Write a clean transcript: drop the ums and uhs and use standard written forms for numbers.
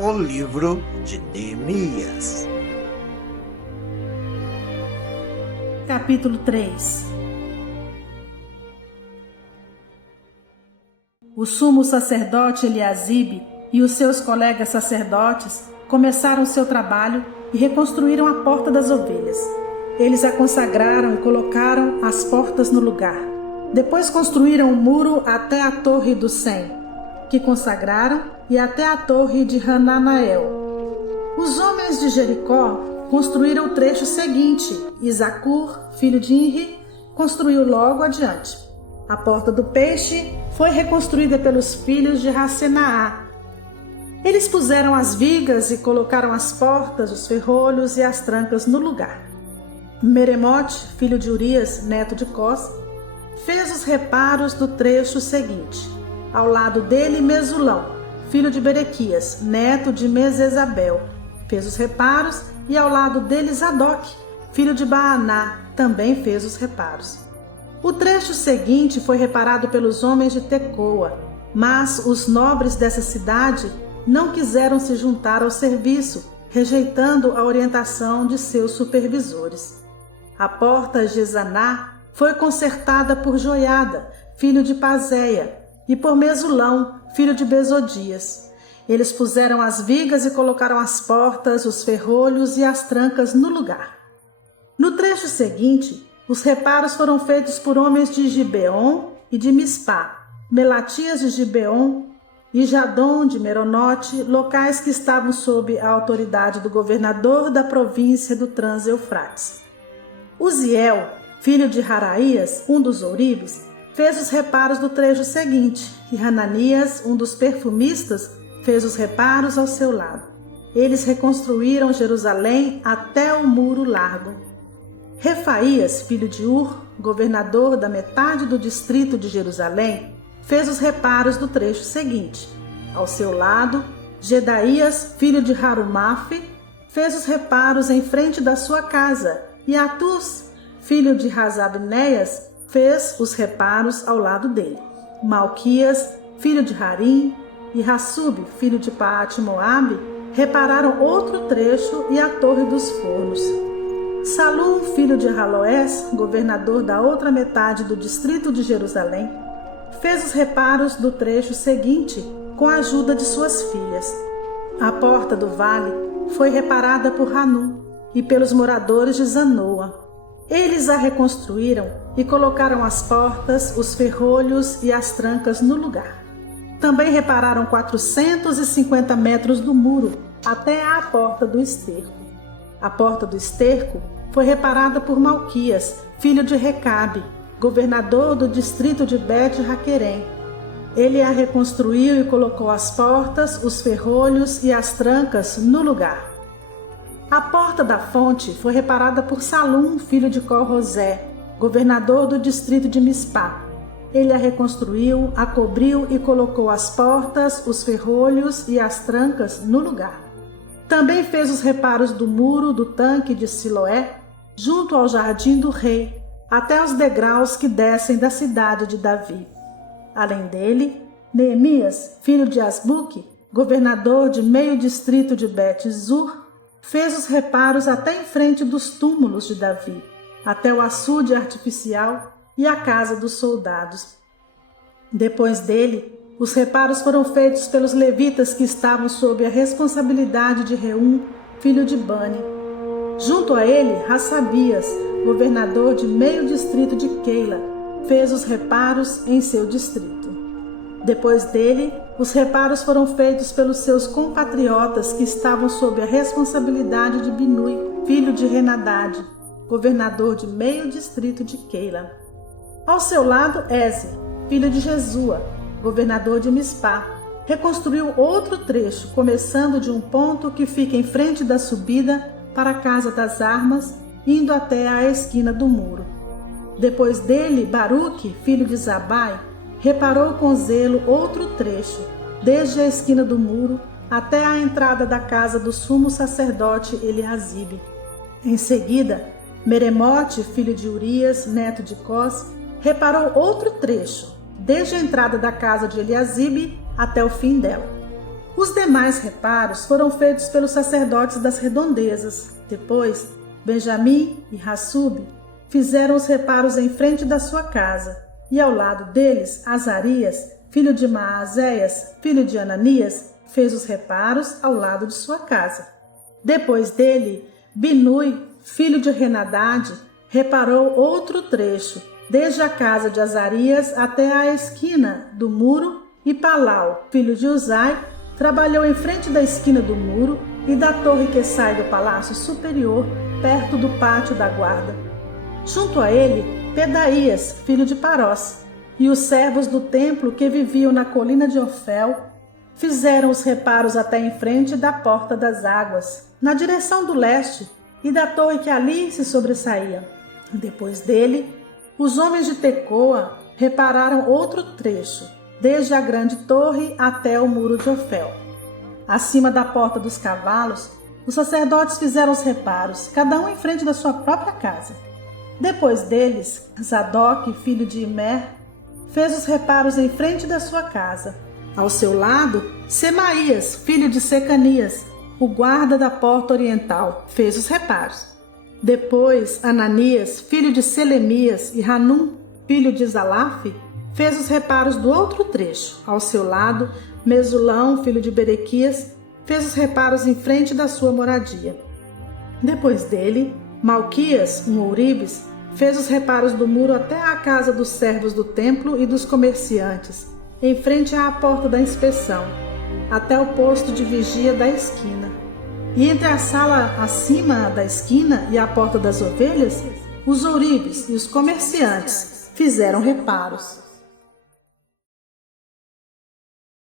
O livro de Neemias. Capítulo 3. O sumo sacerdote Eliasibe e os seus colegas sacerdotes começaram seu trabalho e reconstruíram a porta das ovelhas. Eles a consagraram e colocaram as portas no lugar. Depois construíram o muro até a torre do Sem, que consagraram, e até a torre de Hananael. Os homens de Jericó construíram o trecho seguinte, e Zacur, filho de Inri, construiu logo adiante. A porta do peixe foi reconstruída pelos filhos de Racenaá. Eles puseram as vigas e colocaram as portas, os ferrolhos e as trancas no lugar. Meremote, filho de Urias, neto de Cós, fez os reparos do trecho seguinte. Ao lado dele, Mesulão, filho de Berequias, neto de Mesezabel, fez os reparos, e ao lado dele, Zadok, filho de Baaná, também fez os reparos. O trecho seguinte foi reparado pelos homens de Tecoa, mas os nobres dessa cidade não quiseram se juntar ao serviço, rejeitando a orientação de seus supervisores. A porta de Gesaná foi consertada por Joiada, filho de Pazéia, e por Mesulão, filho de Bezodias. Eles puseram as vigas e colocaram as portas, os ferrolhos e as trancas no lugar. No trecho seguinte, os reparos foram feitos por homens de Gibeon e de Mispá, Melatias de Gibeon e Jadom de Meronote, locais que estavam sob a autoridade do governador da província do Trans-Eufrates. Uziel, filho de Haraías, um dos ouribes, fez os reparos do trecho seguinte, e Hananias, um dos perfumistas, fez os reparos ao seu lado. Eles reconstruíram Jerusalém até o muro largo. Refaías, filho de Ur, governador da metade do distrito de Jerusalém, fez os reparos do trecho seguinte. Ao seu lado, Gedaías, filho de Harumaf, fez os reparos em frente da sua casa, e Atus, filho de Razabneias, fez os reparos ao lado dele. Malquias, filho de Harim, e Hassub, filho de Paate-Moabe, repararam outro trecho e a torre dos fornos. Salum, filho de Haloés, governador da outra metade do distrito de Jerusalém, fez os reparos do trecho seguinte com a ajuda de suas filhas. A porta do vale foi reparada por Hanum e pelos moradores de Zanoa. Eles a reconstruíram e colocaram as portas, os ferrolhos e as trancas no lugar. Também repararam 450 metros do muro até à porta do esterco. A porta do esterco foi reparada por Malquias, filho de Recabe, governador do distrito de Bet-Raquerém. Ele a reconstruiu e colocou as portas, os ferrolhos e as trancas no lugar. A porta da fonte foi reparada por Salum, filho de Cor-Rosé, governador do distrito de Mispá. Ele a reconstruiu, a cobriu e colocou as portas, os ferrolhos e as trancas no lugar. Também fez os reparos do muro do tanque de Siloé, junto ao jardim do rei, até os degraus que descem da cidade de Davi. Além dele, Neemias, filho de Asbuque, governador de meio distrito de Bet-Zur, fez os reparos até em frente dos túmulos de Davi, até o açude artificial e a casa dos soldados. Depois dele, os reparos foram feitos pelos levitas que estavam sob a responsabilidade de Reum, filho de Bani. Junto a ele, Hassabias, governador de meio distrito de Keila, fez os reparos em seu distrito. Depois dele, os reparos foram feitos pelos seus compatriotas que estavam sob a responsabilidade de Binui, filho de Renadade, governador de meio distrito de Keila. Ao seu lado, Ezer, filho de Jesua, governador de Mispá, reconstruiu outro trecho, começando de um ponto que fica em frente da subida para a Casa das Armas, indo até a esquina do muro. Depois dele, Baruque, filho de Zabai, reparou com zelo outro trecho, desde a esquina do muro até a entrada da casa do sumo sacerdote Eliasibe. Em seguida, Meremote, filho de Urias, neto de Cós, reparou outro trecho, desde a entrada da casa de Eliasibe até o fim dela. Os demais reparos foram feitos pelos sacerdotes das redondezas. Depois, Benjamim e Hassub fizeram os reparos em frente da sua casa, e ao lado deles, Azarias, filho de Maazéias, filho de Ananias, fez os reparos ao lado de sua casa. Depois dele, Binui, filho de Henadade, reparou outro trecho, desde a casa de Azarias até a esquina do muro, e Palau, filho de Uzai, trabalhou em frente da esquina do muro e da torre que sai do palácio superior, perto do pátio da guarda. Junto a ele, Pedaías, filho de Parós, e os servos do templo que viviam na colina de Ofel fizeram os reparos até em frente da porta das águas, na direção do leste, e da torre que ali se sobressaía. Depois dele, os homens de Tecoa repararam outro trecho, desde a grande torre até o muro de Ofel. Acima da porta dos cavalos, os sacerdotes fizeram os reparos, cada um em frente da sua própria casa. Depois deles, Zadok, filho de Imer, fez os reparos em frente da sua casa. Ao seu lado, Semaías, filho de Secanias, o guarda da porta oriental, fez os reparos. Depois, Ananias, filho de Selemias, e Hanum, filho de Zalaf, fez os reparos do outro trecho. Ao seu lado, Mesulão, filho de Berequias, fez os reparos em frente da sua moradia. Depois dele, Malquias, um ouribes, fez os reparos do muro até a casa dos servos do templo e dos comerciantes, em frente à porta da inspeção, até o posto de vigia da esquina. E entre a sala acima da esquina e a porta das ovelhas, os ouribes e os comerciantes fizeram reparos.